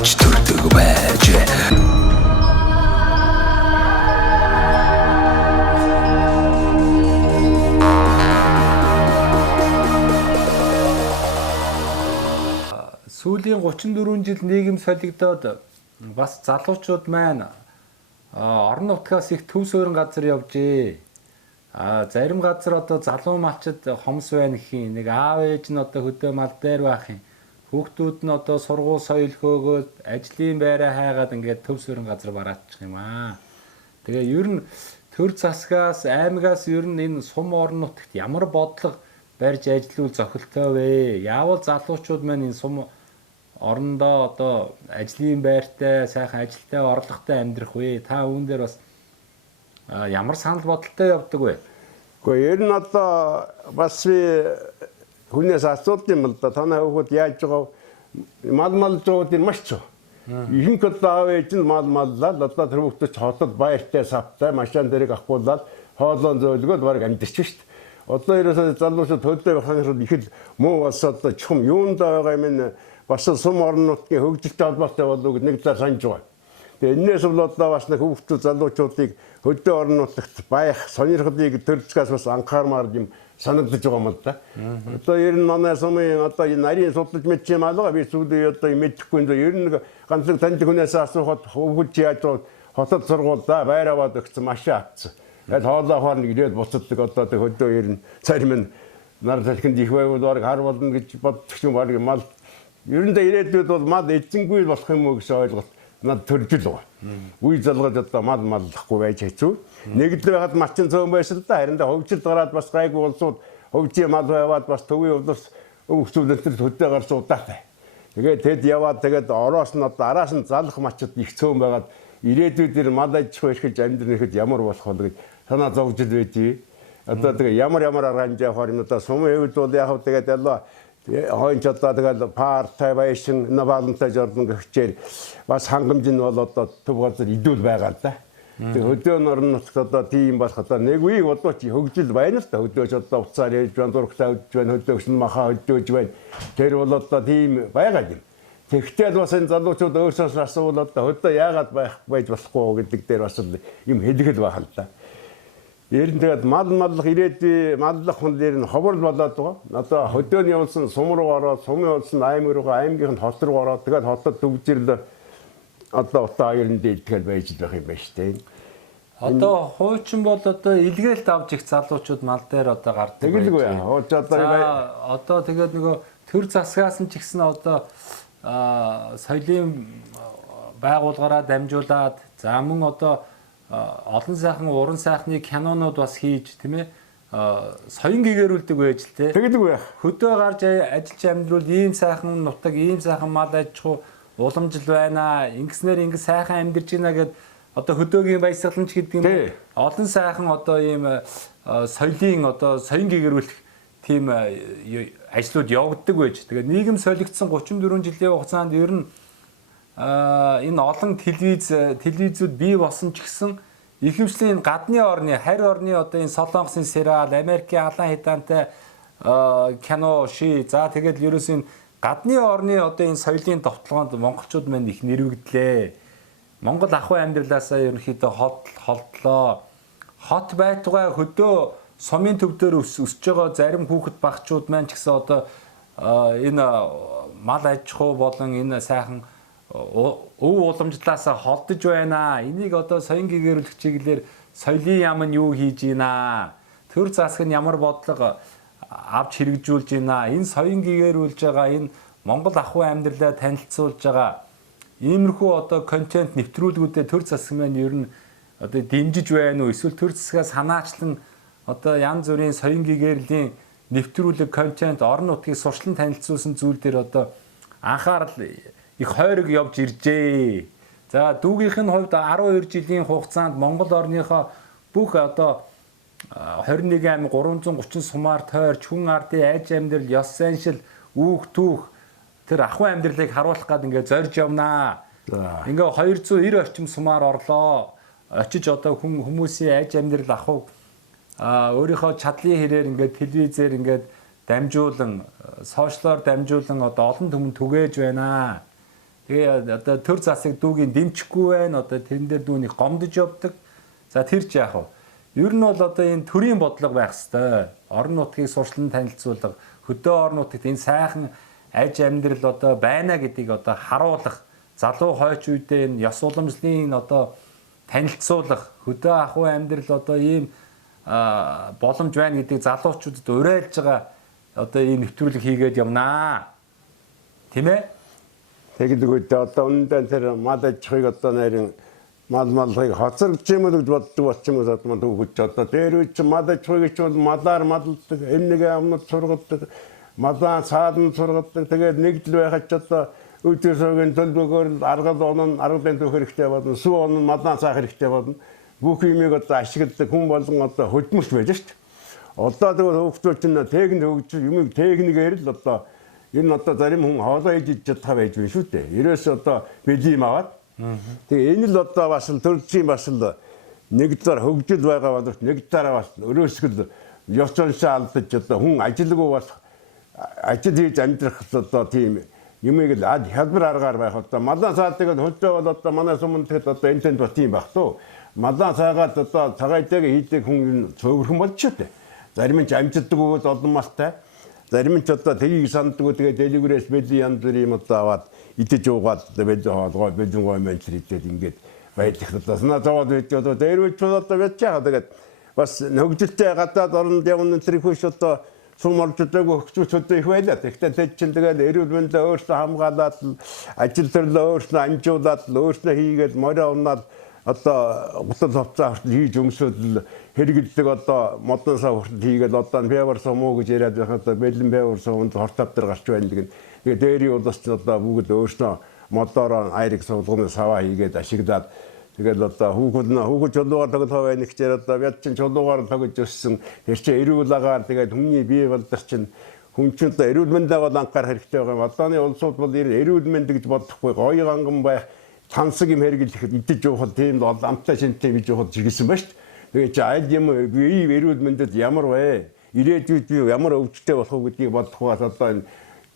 авч төрдөг байж. Сүүлийн 34 жил нийгэм солигдоод бас залуучууд маань орон нутгаас их төв суурин газар явжээ. Зарим газар одоо залуу малчид хомс байна гэхийн нэг аав ээж нь одоо хөдөө мал дээр байх юм. Хүүхдүүд нь одоо сургууль соёлгоогоод ажлын байраа хайгаад ингээд төв суурин газар бараачих юм аа. Тэгээ ер нь төр засгаас аймагаас ер нь энэ сум орон нутагт ямар бодлого барьж ажиллавал зохилтой вэ? Яавал залуучууд маань энэ сум орондоо одоо ажлын байртай, сайхан ажилтай, орлоготой амьдрах вэ? Та үүн дээр бас ямар санал бодолтой явдаг вэ? Гэхдээ ер нь одоо бас би хүнээс асуух юм л да. Танай хүүхэд яаж байгаа мал зууд нь маш чуу. Ихэнх одоо аав ээж нь маллал одоо тэр хүүхдүүд хотод баяртай савтай машин дээрийг авахгүйлал хоолоон зөөлгөөл баг амьдэрч шүү дээ. Одоо ерөөсөө залуучууд хөдөө байхад их л муу бас одоо чухам юунд байгаа юм бас сум орон нутгийн хөгжилтэй холбоотой болов уу нэг талаар санаж байгаа. Тэгээ энэс бол одоо бас нэг хүүхдүүд залуучуудыг хөдөө орон нутагт байх сонирхлыг төрөлцгөөс бас анхаармаар юм санагдаж байгаа юм л да. Одоо ер нь манай сумын одоо энэ нарийн судалж мэдчих юм алга би сүүлийн одоо мэдэхгүй энэ ер нь ганцлог танд хүнээс асуухад хүүхэд яаж хотод сургуульда байр аваад өгсөн машин авцсан. Тэгээд хоолоо хоорныг ирээд буцаддаг одоо тэг хөдөө ер нь царим нь нар салхинд их байвал баг хар болно гэж бодчих юм баг мал ер нь ирээдүйд бол мал эзэнгүй болох юм уу гэсэн ойлголт над төрж л байгаа. Үе залгаж одоо мал маллахгүй байж хэцүү. Нэгдэл байхад малчин цөөн байсан л да. Харин хөвжил гараад бас гайгүй улсууд хөвжийн мал байваад бас төвийн улс өвчүүлэлтэр хөдөө гарч удаатай. Тэгээд тэд яваад тэгээд ороос нь одоо араас нь залах мачид их цөөн байгаад ирээдүйдэр мал аж ахуй эрхэж амьдрахад ямар болох вэ гэж санаа зовж л байдгийг. Одоо тэгээд ямар аргаанд явахаар юм одоо сумын хэвд бол яг тэгээд ялла хойч одоо тэгэл part-time навалантай жордон гихчээр бас хангамж нь бол одоо төв газар идүүл байгаа л да. Тэгээ хөдөө орон нутагт одоо тийм болох одоо нэг үеиг одоо чи хөгжил байна л да. Хөдөөч одоо уцаар ээж байна, зургтай хөдж байна, хөдөөч нь махаа хөдөөж байна. Тэр бол одоо тийм байгаа юм. Тэгвэл бас энэ залуучууд өөрсөөс асуувал одоо хөдөө яагаад байж болохгүй гэдэг дээр бас юм хэлгэл байгаа л да. Ер нь тэгээд маллах ирээдүй маллах хүн дээр нь ховор болоод байгаа. Одоо хөдөөний явуулсан сум руу ороод, сумын явуулсан аймаг руу, аймгийн хот руу ороод тэгээд хотод төвжирлээ одоо ер нь дэлтгэл байж байх юм байна шүү дээ. Одоо хуучин бол одоо илгээлт авч их залуучууд мал дээр одоо гардаг. Тэгэлгүй хууч одоо тэгээд нөгөө төр засгаас нь ч гэсэн одоо соёлын байгууллагаараа дамжуулаад за мөн одоо олон сайхан уран сайхны кинонууд бас хийж тийм ээ соён гэгэрүүлдэг байж л те. Тэгэлгүй байх. Хөдөө гарч ажиллаж амьдрал ийм сайхан нутаг, ийм сайхан мал аж ахуй уламжил байна. Ингэснээр ингэ сайхан амьдарч байна гэд одоо хөдөөгийн баясгаламж гэдэг юм. Олон сайхан одоо ийм соёлын одоо соён гэгэрүүлэх тийм ажлууд явагддаг байж. Тэгээд нийгэм солигдсон 34 жилийн хугацаанд ер нь энэ олон телевизүүд бий болсон ч гэсэн ихэвчлэн гадны орны, харь орны одоо энэ Солонгосын сериал, Америкийн алан хидаантай кино ши. За тэгээд ерөөс энэ гадны орны одоо энэ соёлын товтлогоонд монголчууд маань их нэрвэгдлээ. Монгол ахуй амьдралаасаа ерөнхийдөө холдлоо. Хот байтугай хөдөө сумын төв дээр өсөж байгаа зарим хүүхэд багчууд маань ч гэсэн одоо энэ мал аж ахуй болон энэ сайхан өв уламжлалаасаа холдож байна. Энийг одоо соён гэгэрүүлэх чиглэлээр соёлын яам нь юу хийж байна? Төр засаг нь ямар бодлого авч хэрэгжүүлж байна? Энэ соён гэгэрүүлж байгаа энэ Монгол ахуй амьдралаа танилцуулж байгаа иймэрхүү одоо контент нэвтрүүлгүүдэд төр засаг маань ер нь одоо дэмжиж байна уу? Эсвэл төр засгаас санаачлан одоо янз бүрийн соён гэгэрлийн нэвтрүүлэг контент орон нутгийг сурчлан танилцуулсан зүйл дээр одоо анхаарал их хойрог явж иржээ. За дүүгийнх нь хувьд 12 жилийн хугацаанд Монгол орныхоо бүх одоо 21 аймаг 330 сумаар тойрч хүн ардын аж амьдрал, ёс заншил, үүх түүх тэр ахуй амьдралыг харуулах гээд ингээд зорж явнаа. Ингээ 290 орчим сумаар орлоо. Очиж одоо хүмүүсийн аж амьдрал ахуй өөрийнхөө чадлын хэрээр ингээд телевизээр ингээд дамжуулан, сошиалоор дамжуулан одоо олон түмэн түгээж байна. Тэгээ одоо төр засаг дүүгийн дэмжихгүй байна. Одоо тэрэн дээр дүүнийг гомдож явдаг. За тэр ч яах вэ? Ер нь бол одоо энэ төрийн бодлого байх хэвээр. Орон нутгийг сурчлан танилцуулга, хөдөө орон нутагт энэ сайхан аж амьдрал одоо байна гэдгийг одоо харуулах, залуу хойч үедээ энэ ёс уламжлалын одоо танилцуулах, хөдөө ахуй амьдрал одоо ийм боломж байна гэдгийг залуучуудад уриалж байгаа одоо ийм нэвтрүүлэг хийгээд явнаа. Тийм ээ? Тэгэдэг үед одоо үнэндээ тэр мал аж ахуйг одоо нэрийн малыг хоцорч юм уу гэж боддог болчихмоо задмаа төгөж одоо дээр үе чи мал аж ахуйг ч бол малаар малдаг эмнэг амнууд сургадаг малаа цаадан сургадаг тэгээд нэгдэл байхад ч одоо өдөрсөгийн төлбөгөөр аргал онон аргалын төх хэрэгтэй болно сүү онон малаа цаах хэрэгтэй болно бүх юмыг одоо ашигладаг хүн болгон одоо хөдөлмөрч байж шít. Одоо тэгвэл хөвгчүүд чинь техник хөгж юмыг техникээр л одоо энэ одоо зарим хүн хоолоо хийж чадхаа байж байна шүү дээ. Ерөөс одоо бэлим аваад тэгээ энэ л одоо бас л төрөлжийн бас л нэгдээр хөгжил байгаа боловч нэгдээрээ бас өрөөсгөл ёс заншаа алдаж одоо хүн ажилгүй бас ажил хийж амьдрах одоо тийм юмыг л хялбар аргаар байх одоо малаа цаадаг л хөлтөө бол одоо манай сумынхэд одоо энэ тэнд бас тийм байх туу малаа цаагаад одоо цагаатайг хийдэг хүн цөөхөн болчихоо дээ. Зарим нь ч амжилтдаг бол олон малтай. Зарим нь ч одоо тгийг санддаг тэгээд дэлгүүрээс бэлэн янз бүрийн одоо аваад идэж уугаад бэлэн хоолгой бэлэн гой мэлчрийдээд ингээд байдаг одоо санаа зовоод байж одоо дээр үеч одоо байж байгаа тэгээд бас хөгжилтэй гадаад орнд явна тэр их одоо сум орчдөг хөгжүүлэлтүүд их байлаа. Тэгэхдээ тэд чинь тэгээд эрүүл мэндээ өөрсдөө хамгаалаад ажил төрлөө өөрсдөө амжуулаад өөрсдөө хийгээд морой унаад одоо гутал хувцас хийж өмсөд хэрэгэлдэг одоо модон сав хийгээд одоо бэвэр сумуу гэж яриад байхад бэлэн бэвэр сумд хортав дээр гарч байна гэдэг. Тэгээд дээрийн удаас ч одоо бүгд өөрснөө модоор айрыг суулганы саваа хийгээд ашиглаад тэгээд одоо хүүхэд чулуугаар тоглох байх нэгчээр одоо яд чин чулуугаар тоглож өссөн тэр чинь эрүүл агаар тэгээд хүний бие болдор чин хүн чинь одоо эрүүл мэндээ бол анхаарах хэрэгтэй байгаа юм. Одооны улсууд бол эрүүл мэнд гэж бодохгүй гоё ганган байх цансаг юм хэрэглэхэд идэж явах тийм бол амттай шинтэй гэж явах жигэлсэн ба шүү дээ. Тэгээд чи аль юм бие эрүүл мэндэд ямар вэ? Ирээдүйд би ямар өвчтэй болох уу гэдгийг бодох бас одоо энэ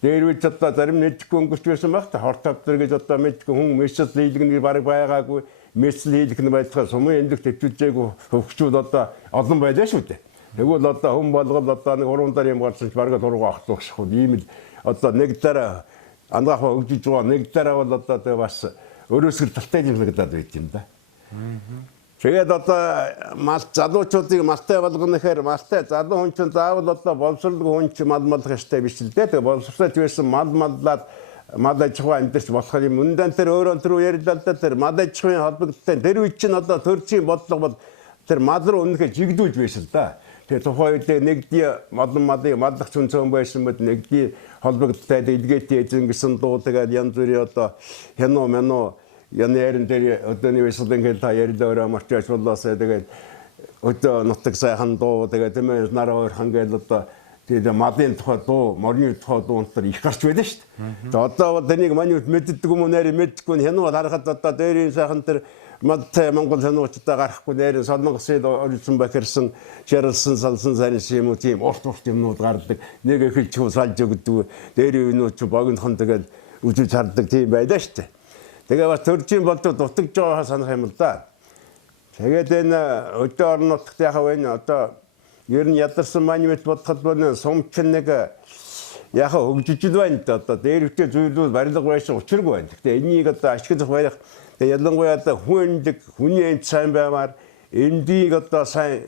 дээр үеч одоо зарим нэжгүй өнгөрч байсан байх та хортав дээр гэж одоо мэдгүй хүн мессеж хийлгэн баг байгаагүй мессеж хийлгэн байлгаа сумын эндэх төвчүүлжээгүй хөвгчүүд одоо олон байлаа шүү дээ. Тэгвэл одоо хүн болгол одоо нэг 3 дараа юм гарсан ч бараг дургу ахлах шүү. Ийм л одоо нэг дараа ангаахаа өгдөж байгаа нэг дараа бол одоо тэгээ бас өрөөсгөл талтай юм надад байт юм да. Тэгээд одоо мал залуучуудыг малтай болгоно гэхээр малтай залуу хүн чинь заавал одоо боловсролгүй хүн чинь мал хэрэгтэй биш л дээ. Тэгээд боловсролтой байсан маллаад мал аж ахуй амьдарч болох юм. Үнэндээ тэр өөрөө түрүү ярьлаа л да тэр мал аж ахуйн холбогдолтой тэр үе чинь одоо төрчийн бодлого бол тэр мал руу үнэхээр жигдүүлж байсан л да. Тэгээд тухайн үед нэгдий малын малыг маллах цөөн байсан мэт нэгдий холбогдолтой дэлгээтийн эзэн гэсэн дуу тэгээд янз бүрийн одоо хяно мэно яны ярин дээр өдөөний вэслэн гэл та ярилаа өрөө марчаач болоосаа тэгээд өдөө нутаг сайхан дуу тэгээд тэмээ нараар хангал одоо тэгээд малын тухай дуу морины тухай дуу өнтер их гарч байлаа шүү дээ. Одоо бол тэнийг маний мэддэг юм уу нэр мэддэггүй хяно харахад одоо дээрийн сайхан тэр Мадтай Монгол хянуучтай гарахгүй нэр солонгосын орсон бахирсан шарилсан салсан сайн юм уу тийм урт юмнууд гардаг нэг эхэлж салж өгдөг дээрийн үеийнүүд ч богинохон тэгээд үжиж харддаг тийм байлаа шүү дээ. Тэгээ бас төржийн болдог дутагж байгаа санах юм л да. Тэгээд энэ өдөө орон нутагт яхав энэ одоо ер нь ядарсан манимет бодоход бол сумч нэг яхаа хөгжиж л байна да одоо дээр үтэ зүйлүүд барилга байсан учиргүй байна. Гэхдээ энийг одоо ашиглах байх ялангуяа одоо хүндэг хүний энд сайн баймаар эндийг одоо сайн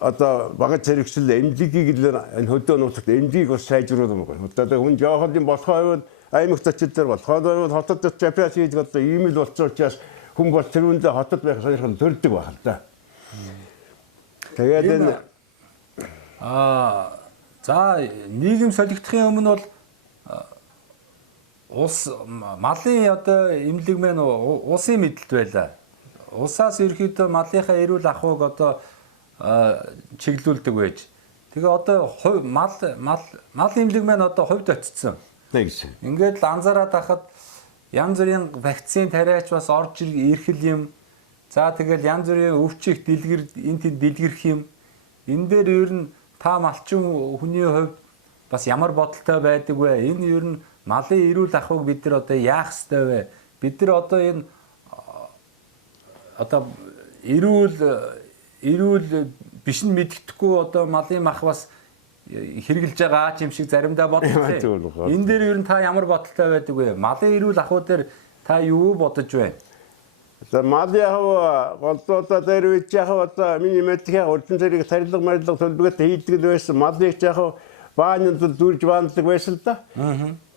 одоо багц хэрэгсэл эндигийг л энэ хөдөө нутагт эндийг бас сайжруулах юм. Одоо хүн жоохон юм болохоо аймагт очил дээр болохоо хотод чапиас хийж одоо ийм л болцоо учраас хүн бол тэрүүндээ хотод байх сонирхол төрдөг байх л да. Тэгээд энэ за нийгэм солигдохын өмнө бол улс малын одоо эмнэлэг мэн улсын мэдлэлт байлаа. Улсаас ерөөхдөө малынхаа эрүүл ахуйг одоо чиглүүлдэг байж. Тэгээ одоо мал эмнэлэг мэн одоо хувьд очсон. Ингээд л анзаараад хахад янз бүрийн вакцины тариач бас орж ирэх юм. За тэгэл янз бүрийн өвчих дэлгэр энэ тэнд дэлгэрх юм. Энэ дээр ер нь та малчин хүний хувьд бас ямар бодолтой байдаг вэ? Энэ ер нь малын эрүүл ахуйг бид нар одоо яах ёстой вэ? Бид нар одоо энэ одоо эрүүл биш нь мэддэхгүй одоо малын мах бас хэрэгжилж байгаа юм шиг заримдаа бодлоо. Энэ дээр ер нь та ямар бодолтой байдаг вэ? Малын эрүүл ахуй дээр та юу бодож байна? За малын ахуй голдуудаа дээр үеч яхав одоо миний мэдхийн урдын зэрэг тарилга марилга төлбөрөд хийдэг байсан. Малыг яхав баанууд дүрж баандаг байсан л да.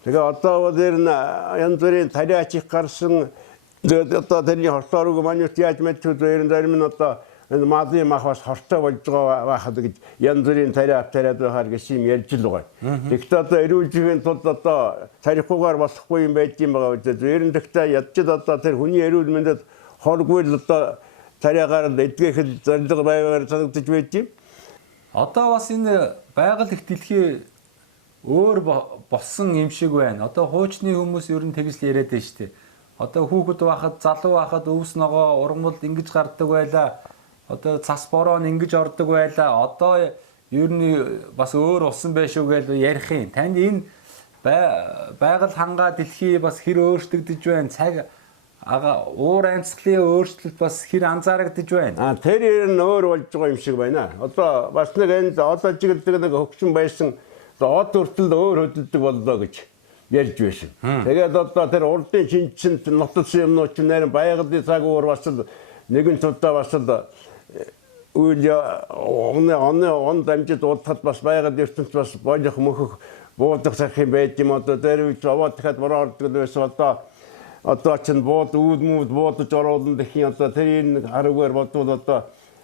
Тэгээ одоо дээр нь янз бүрийн тариач их гарсан. Одоо тэрний хортлоорог маньд яаж мэдчихвэл зарим нь одоо малын мах бас хортой болж байгаа байхад гэж янз бүрийн тариап тариад байхаар гэж юм ярьж л байгаа. Тэгэхдээ одоо эрүүл мэндийн тулд одоо тарихгүйгээр болохгүй юм байж юм байгаа үү? Ерөн тэгтээ ядчид одоо тэр хүний эрүүл мэндэд хоргүй л одоо тариагаар эдгээх зорилго байгаар санагдаж байж юм. Одоо бас энэ байгаль их дэлхий өөр болсон юм шиг байна. Одоо хуучны хүмүүс ер нь тэгж л яриад байна шүү дээ. Одоо хүүхэд байхад, залуу байхад өвс ногоо ургамал ингэж гардаг байлаа. Одоо цас бороо нь ингэж ордог байлаа. Одоо ер нь бас өөр болсон байх шүү гэж ярих юм. Танд энэ байгаль хангаа дэлхий бас хэр өөрчлөгдөж байна? Цаг уур амьсгалын өөрчлөлт бас хэр анзаарагдж байна? Тэр ер нь өөр болж байгаа юм шиг байна. Одоо бас нэг энд одоо жигэлдэг нэг хөгжим байсан. Од хүртэл өөр хөдөлдөг боллоо гэж ярьж байсан. Тэгээд одоо тэр урдын шинжинд нотолсон юмнууд чинь нэр байгалийн цаг уур бас нэгэн тулдаа бас үйл он дамжид удахад бас байгаль ертөнц бас болох мөхөх буудах сах юм байд юм одоо тэр үеч аваад дахиад бороо ордог байсан одоо чинь бууд үүдмүүд буудаж оруулан дахин одоо тэр харуугаар бодвол одоо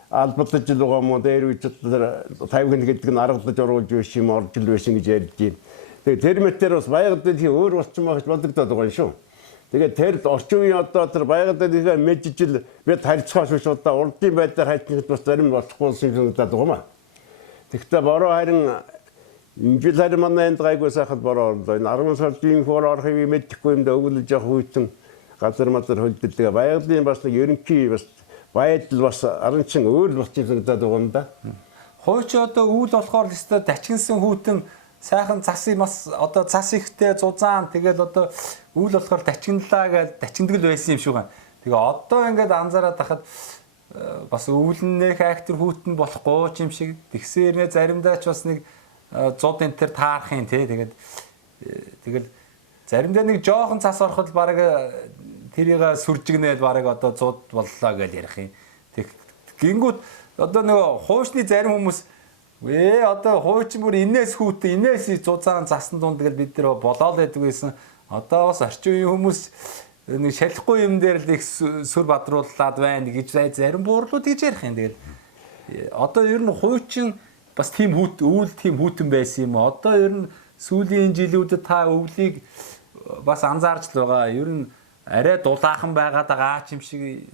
албатаж л байгаа мó дээр үеч тэр 50 гэдэг нь аргалж оруулж байсан юм орж л байсан гэж ярьж байна. Тэгээ тэр мэтэр бас байгаль дэлхийн өөр болчихсон байх бодогдоод байгаа юм шүү. Тэгээд тэр орчин үеийн одоо тэр байгаль дэлхийг мэджижил бид харьцахаас биш одоо урдын байдлаар хайчнахад бас зарим болохгүй юм санагдаад байгаа маа. Тэгэхдээ бороо харин инжил харин манай энд гайгүй сайхад бороо орлоо. Энэ 10 сарын хөр орохыг мэдхгүй юм да өвлөж явах үйтэн газар мазар хөлдөлдөг. Байгалийн бас нэг ерөнхий бас байдал бас аранчин өөр болчих санагдаад байгаа юм да. Хойч одоо үйл болохоор өстой дачигнсан хүүтэн сайхан цас бас одоо цас ихтэй зузаан тэгэл одоо үйл болохоор дачигналаа гэж дачигдаг л байсан юм шиг байна. Тэгээ одоо ингээд анзаараад хахад бас өвлөнөө хайхтар хүүтэн болохгүй юм шиг тэгсэрнэ заримдаа ч бас нэг зуд энэ төр таарах юм тий тэгэл заримдаа нэг жоохон цас ороход баг тэрийг сүржигнээд баг одоо зуд боллоо гэж ярих юм. Гингүүд одоо нөгөө хуучны зарим хүмүүс одоо хуучин бүр инээс хүүтэ инээс зузаан засан дунд тэгэл бид нар болоод байдаг байсан. Одоо бас орчин үеийн хүмүүс нэг шалахгүй юм дээр л их сүр бадруулаад байна гэж зарим буурлууд гэж ярих юм. Тэгэл одоо ер нь хуучин бас тийм хүүтэн байсан юм. Одоо ер нь сүүлийн жилүүдэд та өвлийг бас анзаарч л байгаа. Ер нь арай дулаахан байгаад байгаа юм шиг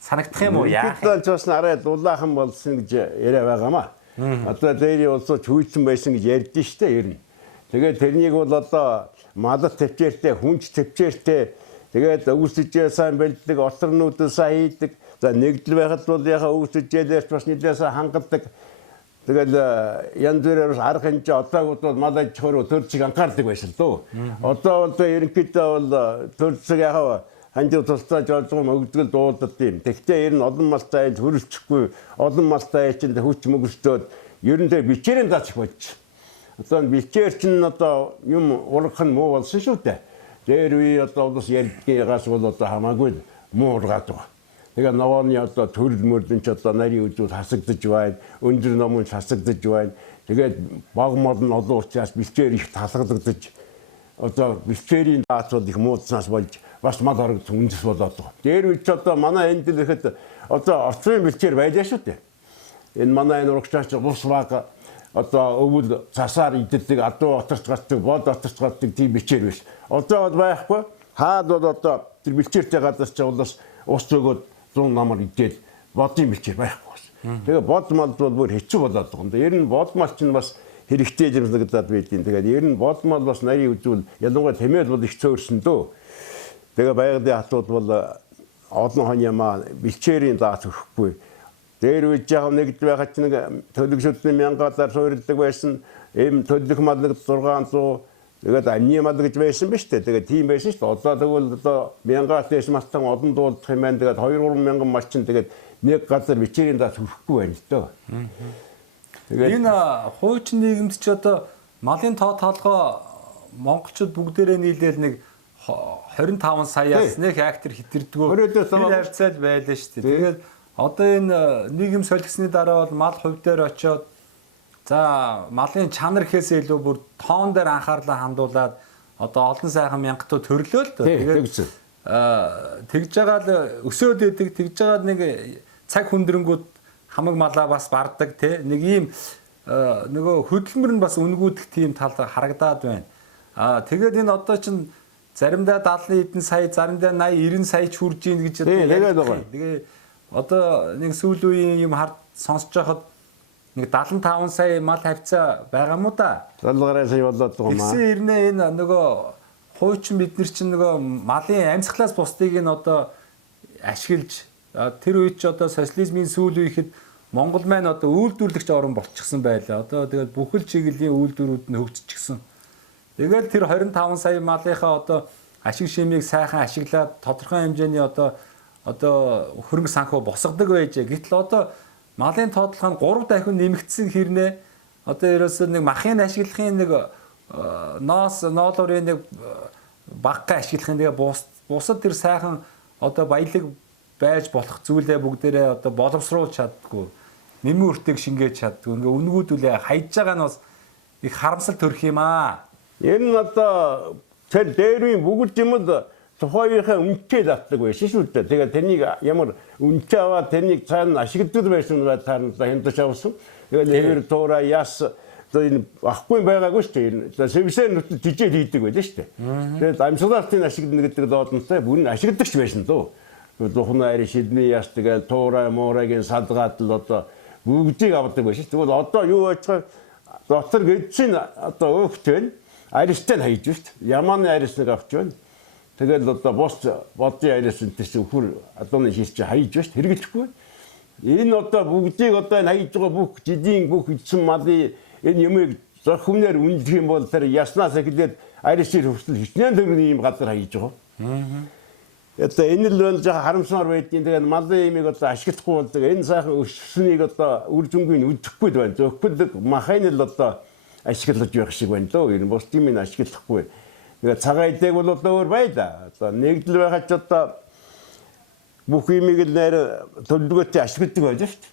санагдах юм уу яах? Бид ч бас арай дулаахан болсон гэж яриа байгаамаа. Одоо дээр улсууч хүйцэн байсан гэж ярьдэн штэ ер нь. Тэгээд тэрнийг бол одоо малт төвчээртэй, хүнч төвчээртэй тэгээд өвсөжээ сайн бэлддэг, оторнууд сайн хийдэг. За нэгдэл байхад бол яхаа өвсөжээлээрч бас нэлээд сайн хангадаг. Тэгээд янз бүрээр бас арга хэмжээ одоогууд бол мал аж ахуйн төрөлцийг анхаардаг байсан л дөө. Одоо бол ерөнхийдөө бол төрөлцөг яхаа ханжуу тусдаа жолцгом өгдгөл дуулдад юм. Тэгтээ ер нь олон малтай айлд хөрөлцөхгүй, олон малтай айлд хүч мөгөсдөөд ер нь бичээрэн заачих болж. Одоо бичээр чинь одоо юм ургах нь муу болсон шүү дээ. Дээр үе одоо бас ярьдгээс бол одоо хамаагүй муу ургаад байгаа. Тэгээ новооны одоо төрөл мөрлөн ч одоо нарийн үзүүд хасагдж байна. Өндөр номын хасагдж байна. Тэгээд баг мод нь олон учраас бичээр их талхагдагдж одоо бичээрийн даац бол их муудснаас болж бас мал орогд үндэс болоод байгаа. Дээр үеч одоо манай энд л ихэд одоо орчин бичээр байлаа шүү дээ. Энэ манай энэ урагшаач бус баг одоо өвөл цасаар идэлдэг, адуу оторч гацдаг, бод оторч гацдаг тийм бичээр биш. Одоо бол байхгүй. Хаад бол одоо тэр бичээртэй гадаас ч болоос ус өгөөд 100 намар идэл бодын бичээр байхгүй. Тэгээ бод мал бол бүр хэцүү болоод байгаа. Ер нь бод мал чинь бас хэрэгтэй юм санагдаад байдیں۔ Тэгээд ер нь бод мал бас нарийн үзүүл ялангуяа тэмээл бол их цөөрсөн дөө. Тэгээ байгалийн хатууд бол олон хон ямаа бэлчээрийн даац өрөхгүй. Дээр үеж яг нэгд байхад нэг төлөг шүтний 1000-аар суурилдаг байсан. Ийм төлөх мал нэг 600 Тэгээд анны мал гэж байсан биз дээ. Тэгээд тийм байсан шүү дээ. Одоо тэгвэл одоо 1000-аас дээш малтан олон дуулах юм байна. Тэгээд 2-3 мянган мал чинь тэгээд нэг газар бичээрийн даас хүрхгүй байна л дөө. Тэгээд энэ хуучин нийгэмд ч одоо малын тоо толгой монголчууд бүгдээрээ нийлээл нэг 25 саяас 1 гектар хитэрдгөө харьцаал байлаа шүү дээ. Тэгээд одоо энэ нийгэм солигсны дараа бол мал хувь дээр очиод за малын чанар гэхээс илүү бүр тоон дээр анхаарлаа хандуулад одоо олон сайхан мянгатуу төрлөө л дээ. Тэгээд тэгж байгаа л өсөөд идэг тэгж байгаа нэг цаг хүндрэнгүүд хамаг малаа бас бардаг те нэг ийм нөгөө хөдөлмөр нь бас үнгүүдэх тийм тал харагдаад байна. Тэгээд энэ одоо чинь заримдаа 70 эдэн сая, заримдаа 80 90 сая ч хүрж ийн гэж тэгээ одоо нэг сүүл үеийн юм сонсож байхад нэг 75 сая мал хавцаа байгаа мó да. 70 сая болоод байгаа юм аа. Тэгсэн ирнэ энэ нөгөө хуучин бид нар чинь нөгөө малын амьсгалаас бусдыг нь одоо ашиглаж тэр үед ч одоо социализмын сүүл үеихэд Монгол маань одоо үйлдвэрлэгч орн болчихсон байлаа. Одоо тэгээд бүхэл чиглэлийн үйлдвэрүүд нь хөгжчихсөн. Тэгэл тэр 25 сая малынхаа одоо ашиг шимийг сайхан ашиглаад тодорхой хэмжээний одоо хөрөнгө санхүү босгодог байжээ. Гэтэл одоо малын тоотлого нь 3 дахин нэмэгдсэн хэрнээ одоо ерөөсөө нэг махын ашиглахын нэг ноолуурын нэг багтай ашиглахын тэгээ бусад тэр сайхан одоо баялаг байж болох зүйлээ бүгдээрээ одоо боловсруулж чаддгүй. Нэмэн үртэг шингээж чаддгүй. Ингээ үнгүүдүүлээ хайж байгаа нь бас их харамсал төрөх юм аа. Энэ одоо тэр дээрийн бүгд юмд тухайынхаа үнэтэй татдаг байсан шүү дээ. Тэгээд тэрнийг ямар үнэтэй аваад тэрнийг цаана ашигладаг байсан ба таанаа хэмдэж авсан. Тэгээд нэр туура яс энэ ахгүй байгаагүй шүү дээ. Сэвсээр нүт тижээд хийдэг байлаа шүү дээ. Тэгээд амьсгалын ашиглана гэдэг доодонтой бүр нь ашигладагч байсан дөө. Тухна ари шидний яс тэгээд туура муурагийн садгаад л одоо бүгдийг авдаг байсан шүү. Тэгвэл одоо юу ачаа дотор гэдсэн одоо өөхтэй аристай хайж шүү дээ. Ямааны арис нэг авч байна. Тэгэл одоо бос бодгийн арис энтэс өхөр адууны шилж хайж шүү дээ. Хэрэглэхгүй. Энэ одоо бүгдийг одоо хайж байгаа бүх жидийн бүх идсэн малын энэ юмыг зөх хүмнэр үнэлэх юм бол тэр яснаас эхлээд арисээр хөвсөл хичнээн төгрөгийн юм газар хайж байгаа. Одоо энэ л бол жаа харамсмаар байдгийн тэгээд малын имийг одоо ашиглахгүй болдог. Энэ сайхан өсвснийг одоо үр дүнгийн үдэхгүй байна. Зөвхөн махын л одоо ашиглаж байх шиг байна лөө. Энэ бус тийм нь ашиглахгүй. Тэгээд цагаан идэг бол одоо өөр байлаа. Одоо нэгдэл байгаад ч одоо бүх имийг л нэр төлөвлөгөөтэй ашигладаг байж шүү дээ.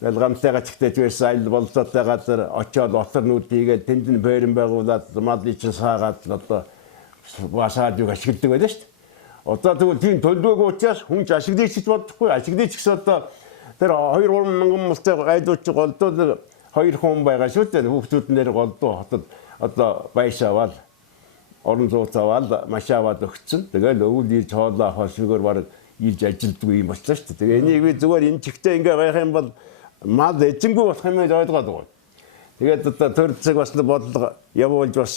Тэгэл гамтайгаа чигтэж байсан айл болцоотой газар очиод отор нүд хийгээд тэнд нь бээрэн байгуулад малын чинь саагаад одоо басаад юу ашигладаг байлаа шүү дээ. Одоо тэгвэл тийм төлөвлөгөөг учраас хүн ч ашиглаж ч бодохгүй. Ашиглаж гэсэн одоо тэр 2-3 мянган мултай гайдууч голдоо 2 хүн байгаа шүү дээ. Хүүхдүүд нэр голдоо хотод одоо байшаавал орон зууц аваад маш аваад өгцөн. Тэгэл өвөл ийж хоолоо хосгоор баг ийж ажилддаг юм болчихлоо шүү дээ. Тэгээ энийг би зүгээр энэ чигтээ ингээ байх юм бол мал эзэнгүй болох юм гэж ойлгоод байгаа. Тэгээд одоо төр зэг бас бодлого явуулж бас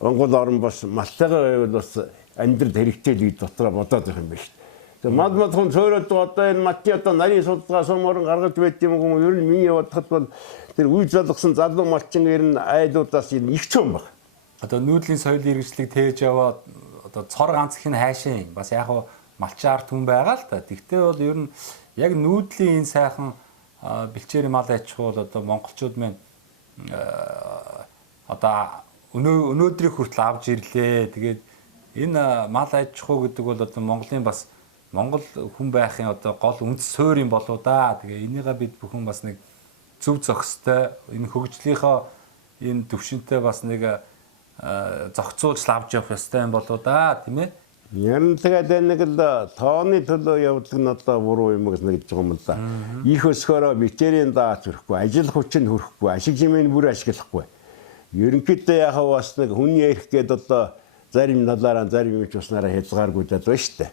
Монгол орн бас малтайгаа байвал бас амьдрал хэрэгтэй л дотроо бодоод байх юм байна шүү дээ. Тэгээ мал хүн цөөрөд одоо энэ матти одоо нарийн судалгаа суморон гаргаж байт юм уу? Ер нь миний бодоход бол тэр үе залгасан залуу малчин ер нь айлуудаас их цөм баг. Одоо нүүдлийн соёлын хэрэгслийг тээж яваад одоо цор ганц их нь хайшин бас яг малчаар түн байгаа л та. Тэгтээ бол ер нь яг нүүдлийн энэ сайхан бэлчээрийн мал аж ахуй бол одоо монголчууд маань одоо өнөөдрийг хүртэл авч ирлээ. Тэгээд энэ мал аж ахуй гэдэг бол одоо Монголын бас Монгол хүн байхын одоо гол үндэс суурь юм болоо да. Тэгээ энийгээ бид бүхэн бас нэг зөв зохистой энэ хөгжлийнхөө энэ төвшөнтэй бас нэг зохицуулж авч явах ёстой юм болоо да, тийм ээ. Яран тэгээд нэг л тооны төлөө явуулдаг нь одоо буруу юм гэж нэгж байгаа юм л да. Их өсгөрөө битэрийн даач хөрөхгүй, ажил хүчин хөрөхгүй, ашиг жимийн бүр ашиглахгүй. Ерөнхийдөө яхаа бас нэг хүний эрх гээд одоо зарим талаараа зарим юм ч уснараа хязгааргүй даа шүү дээ.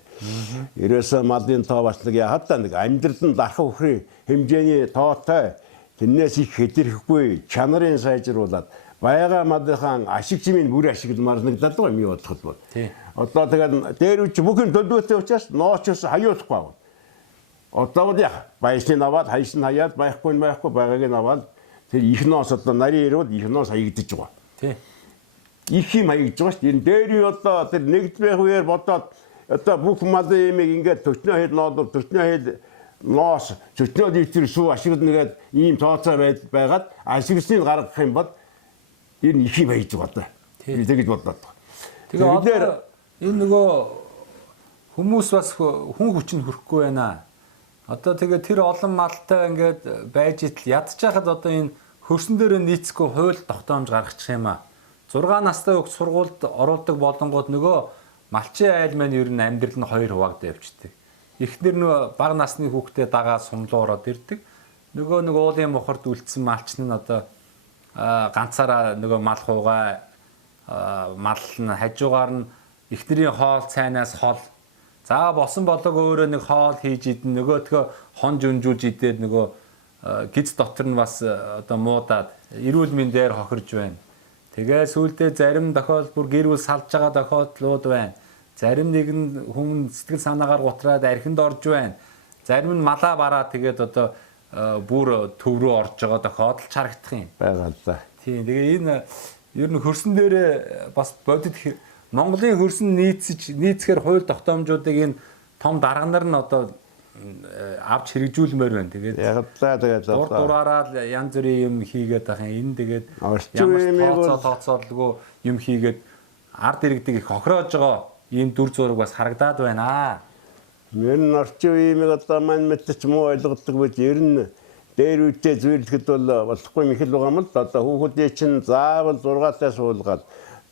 Ерөөсөө малын тоо бас нэг яхаа нэг амьдралд нь дарах өхрийн хэмжээний тоотой тэрнээс их хэдэрхгүй чанарын сайжруулад байгаа малынхаа ашиг жимийн бүр ашигламар нэг даа юм бодоход бол. Одоо тэгээд дээр үуч бүхэн төлөвлөлтөй учраас ноочос хаяахгүй байна. Одоо бол яах баясны аваад хайсан хаяад байхгүй байгааг нь аваад тэр их ноос одоо нарийн ирвэл их ноос хаягдчих байгаа. их юм хаягдж байгаа шүү дээ. Энэ дээр нь одоо тэр нэгдвэх үеэр бодоод одоо бүх малын имийг ингээд 40 хэд ноолор 40 хэд ноос 40 литр сүү ашиглана гэдэг ийм тооцоо байгаад ашигласныг гаргах юм бол энэ их юм хаягдж байгаа даа. Би тэгж бодлоо. Тэгээ одоо энэ нөгөө хүмүүс бас хүн хүчинд хүрэхгүй байна. Одоо тэгээ тэр олон малтай ингээд байж итл ядчихад одоо энэ хөрсөн дээр нийцэхгүй хууль тогтоомж гаргачих юм аа. 6 настай хүүхд сургуульд оруулдаг болонгууд нөгөө малчин айл маань ер нь амьдрал нь 2 хуваагдаа явчихдаг. Эхнэр нөгөө бага насны хүүхдээ дагаа сумлуу ороод ирдэг. Нөгөө нэг уулын мохорд үлдсэн малчин нь одоо ганцаараа нөгөө мал хуугаа мал нь хажуугаар нь эхнэрийн хоол цайнаас хол за босон болог өөрөө нэг хоол хийж идэн нөгөөдхөө хон жүнжүүлж идээд нөгөө гиз дотор нь бас одоо муудаад эрүүл мэндээр хохирж байна. Тэгээ сүүлдээ зарим тохиолдолд бүр гэр бүл салж байгаа тохиолдлууд байна. Зарим нэгэн хүн сэтгэл санаагаар гутраад архинд орж байна. Зарим нь малаа бараа тэгээд одоо бүр төв рүү орж байгаа тохиолдол харагдах юм. Байгаа л да. Тийм. Тэгээ энэ ер нь хөрсөн дээр бас бодит Монголын хөрсөн нийцэхээр хууль тогтоомжуудыг энэ том дарга нар нь одоо авч хэрэгжүүлмээр байна. Тэгээд яг л дураараа янз бүрийн юм хийгээд байгаа юм. Энэ тэгээд ямар тооцоолгүй юм хийгээд ард иргэдэг их хохироож байгаа ийм дүр зураг бас харагдаад байна. Ер нь орчин үеийг одоо маань мэдчих муу ойлгодог байж ер нь дээр үедээ зөвлөхөд бол болохгүй юм их л байгаа юм л одоо хүүхдийн чинь заавал 6-таа суулгаад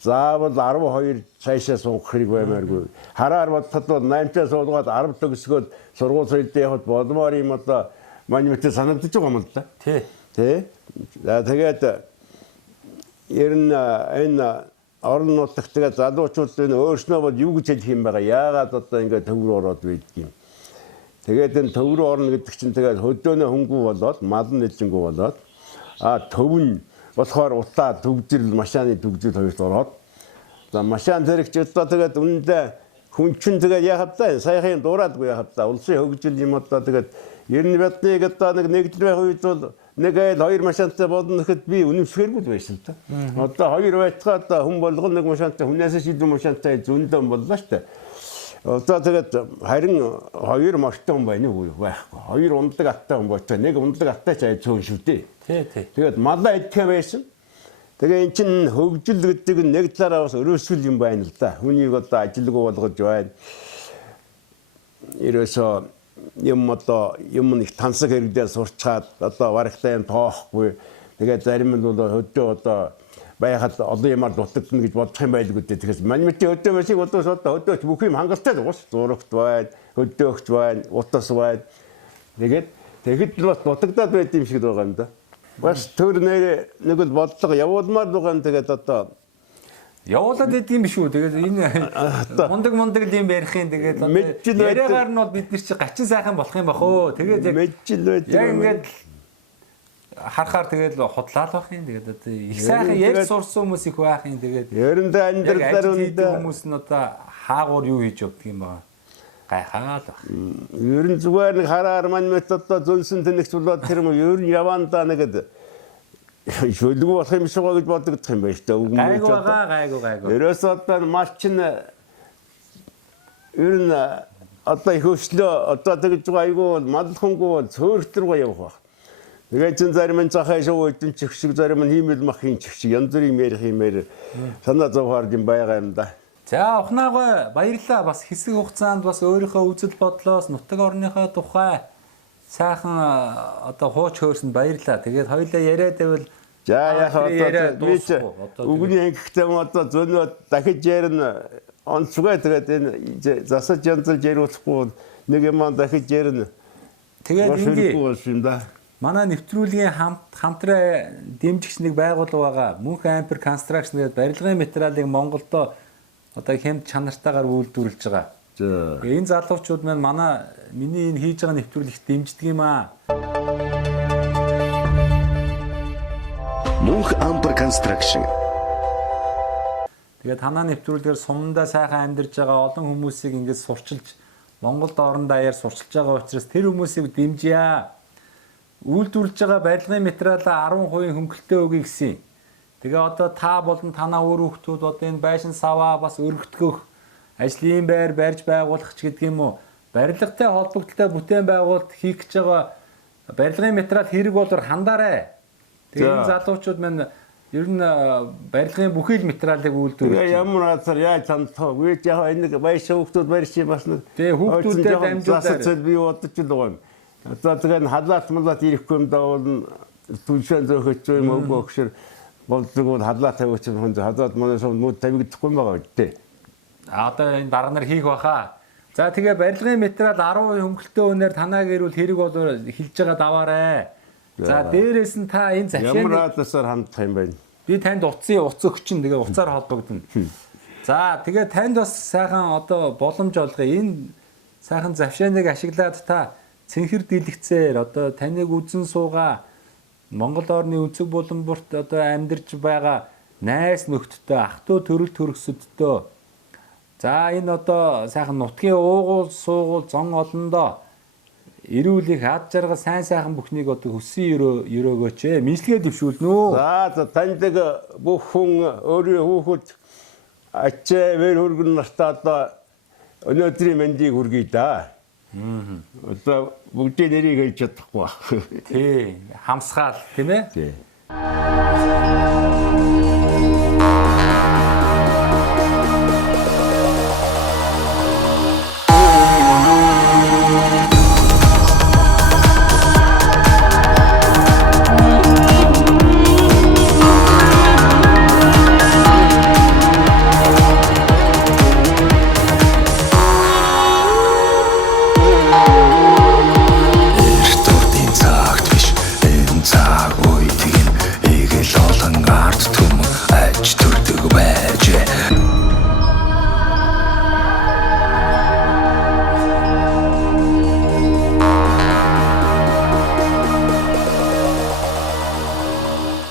заавал 12 цаашаа суух хэрэг баймааргүй. Хараар бодоход бол 8-таа суулгаад 10 төгсгөөд сургууль соёлд явахд болмоор юм одоо маань мэдээ санагдаж байгаа юм л да. Тий. За тэгээд ер нь энэ орон нутагт тэгээд залуучууд энэ өөрснөө бол юу гэж хэлэх юм байгаа. Яагаад одоо ингээд төв рүү ороод байдаг юм. Тэгээд энэ төв рүү орно гэдэг чинь тэгээд хөдөөнөө хөнгүү болоод мал нь нэлжингүү болоод төв нь болохоор утаа төгжил машины төгжил хоёрт ороод за машин зэрэгч одоо тэгээд үнэндээ хүн чинь тэгээд яхав та саяхан дураадгүй яхав та улсын хөгжил юм одоо тэгээд 90 биднийг одоо нэгдвэх үед бол нэг айл 2 машинтай болно гэхэд би үнэмшгээргүй байсан та. Одоо 2 байтгаа одоо хүн болгон нэг машинтай хүнээс шийдвэр машинтай зөндөн боллоо штэ. Одоо тэгээд харин 2 мортой хүн байна уу байхгүй. 2 ундаг аттай хүн боцоо нэг ундаг аттай ч ай цөөн шүү дээ. Тий. Тэгээд малаа идэх байсан. Тэгээ эн чинь хөгжил гэдэг нь нэг талаараа бас өрөөсгөл юм байна л да. Хүнийг одоо ажилгүй болгож байна. Ерөөсөө юм нэг тансаг хэрэгдээ сурчаад одоо барагтай юм тоохгүй. Тэгээд зарим нь бол хөдөө одоо байхад олон юмар дутагдана гэж бодох юм байлгүй дээ. Тэгэхээр мань мэдээ хөдөө мэсийг бодож одоо хөдөөч бүх юм хангалттай уус зурагт байна, хөдөөгч байна, утас байна. Тэгэхэд бас дутагдаад байд юм шиг байгаа юм да. Бас төр нэг л бодлого явуулмаар байгаа юм тэгээд одоо явуулаад байдгийн биш үү. Тэгээд энэ мундаг юм ярихын тэгээд яриагаар нь бол бид нар чи гачин сайхан болох юм бахөө. Тэгээд яг мэджил байд. Яг ингээд харахаар тэгээд худлаа л байх юм. Тэгээд одоо их сайхан ярьж сурсан хүмүүс их байх юм. Тэгээд ерөндөө амьдралаар үндэ хүмүүс нь одоо хаагуур юу хийж явдаг юм баа. Гайхаад баг. Ер нь зүгээр нэг хараар мань мэт одоо зөнсөн тэнэгч болоод тэр юм ер нь явандаа нэгэд шүлгүү болох юм шиг гэж бодогдох юм байна шүү дээ. Гайгүй. Ерөөс одоо малчин ер нь одоо их өчлөө одоо тэгж байгаа айгүй мал хүнгүү цөөртөргөө явах баг. Тэгээд чин зарим нь захаа шоу эдэн чих шиг зарим нь хиймэл махын чих шиг янз бүрийн ярих юмэр санаа зовхоор юм байгаа юм да. За ухнаагаа баярлалаа. Бас хэсэг хугацаанд бас өөрийнхөө үзэл бодлоос нутаг орныхоо тухай сайхан одоо хууч хөөсөнд баярлалаа. Тэгээд хоёулаа яриад байвал за яхаа одоо үгний ангихтай одоо зөнөө дахиж ярина онцгой тэгээд энэ засаж янзлж яриулахгүй нэг юм дахиж ярина. Тэгээд ингээ манай нэвтрүүлгийн хамтраа дэмжигч нэг байгууллага байгаа. Мөнх Ампер Construction гэдэг барилгын материалыг Монголдо одоо хямд чанартаагаар үйлдвэрлэж байгаа. Энэ залуучууд маань миний энэ хийж байгаа нэвтрүүлэгт дэмждэг юм аа. Мөнх Ампер Construction. Тэгээд танаа нэвтрүүлгээр сумдаа сайхан амьдарч байгаа олон хүмүүсийг ингэж сурчилж Монголд орон даяар сурчилж байгаа учраас тэр хүмүүсийг дэмжийе. Үйлдвэрлэж байгаа барилгын материалаа 10% хөнгөлөлтөө өгье гэсэн. Тэгээ одоо та болон танаа өөр хүүхдүүд одоо энэ байшин саваа бас өргөтгөх, ажлын байр барьж байгуулах ч гэдэг юм уу. Барилгатай холбогдлолтой бүтээн байгуулалт хийх гэж байгаа барилгын материал хэрэг болоор хандаарай. Тэгээ энэ залуучууд маань ер нь барилгын бүхий л материалыг үйлдвэрлэж Тэгээ ямар азар яаж хандах вэ? Яг энэ байшин хүүхдүүд барьж бас нэг. Тэгээ хүүхдүүдэд амжуулаад би бодож л байгаа юм. Одоо тэгээ халаат малат ирэхгүй юм даавал түншэн зөөхөж юм уу гэхээр болдог халаат тавьчих юм хадаад манай шууд мод тавигдахгүй юм байгаа гэдэг. Одоо энэ дараа нар хийх баха. За тэгээ барилгын материал 10% хөнгөлтөө үнээр танаа гэрүүл хэрэг болоор хилж байгаа даваарай. За дээрээс нь та энэ захианы ямар адасаар хандах юм бэ? би танд утсын утас өгч чинь тэгээ уцаар холбогдно. За тэгээ танд бас сайхан одоо боломж олгоё. Энэ сайхан завшааныг ашиглаад та цэнхэр дэлгэцээр одоо таныг үзэн суугаа Монгол орны өнцөг буланбурт одоо амьдарч байгаа найс нөхдөдөө ах トゥ төрөл төрөсөддөө за энэ одоо сайхан нутгийн уугуул суугуул зон олондоо эрүүлэх ад жаргал сайн сайхан бүхнийг одоо хөссөн өрөөгөөч минжлэгээ дэвшүүлнэ үү. За таньдаг бүх хүн өөрийн хүүхэд ачаа вэр хөргөн нартаа одоо өнөөдрийн мэндийг хүргэе да. Одоо бүгдийн нэрийг хэлж чадахгүй. Тий, хамсгаал тийм ээ. Тий.